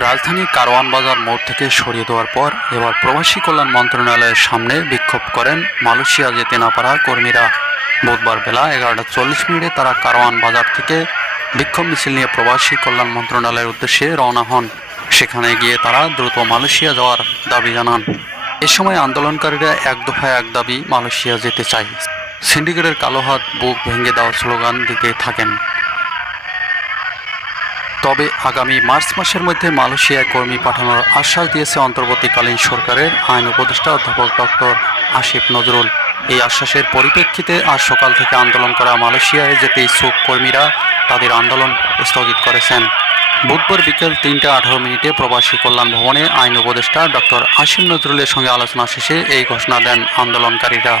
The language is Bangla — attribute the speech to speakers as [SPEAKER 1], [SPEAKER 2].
[SPEAKER 1] রাজধানী কারওয়ান বাজার মোড় থেকে সরিয়ে দেওয়ার পর এবার প্রবাসী কল্যাণ মন্ত্রণালয়ের সামনে বিক্ষোভ করেন মালয়েশিয়া যেতে না পারা কর্মীরা। বুধবার বেলা এগারোটা চল্লিশ মিনিটে তারা কারওয়ান বাজার থেকে বিক্ষোভ মিছিল নিয়ে প্রবাসী কল্যাণ মন্ত্রণালয়ের উদ্দেশ্যে রওনা হন। সেখানে গিয়ে তারা দ্রুত মালয়েশিয়া যাওয়ার দাবি জানান। এ সময় আন্দোলনকারীরা এক দফায় এক দাবি মালয়েশিয়া যেতে চায়। সিন্ডিকেটের কালো হাত, বুক ভেঙে দেওয়ার স্লোগান দিতে থাকেন। তবে আগামী মার্চ মাসের মধ্যে মালয়েশিয়ায় কর্মী পাঠানোর আশ্বাস দিয়েছে অন্তর্বর্তীকালীন সরকারের আইন উপদেষ্টা অধ্যাপক ডক্টর আসিফ নজরুল। এই আশ্বাসের পরিপ্রেক্ষিতে আজ সকাল থেকে আন্দোলন করা মালয়েশিয়ায় যেতে ইচ্ছুক কর্মীরা তাদের আন্দোলন স্থগিত করেছেন। বুধবার বিকেল তিনটা আঠারো মিনিটে প্রবাসী কল্যাণ ভবনে আইন উপদেষ্টা ডক্টর আসিফ নজরুলের সঙ্গে আলোচনা শেষে এই ঘোষণা দেন আন্দোলনকারীরা।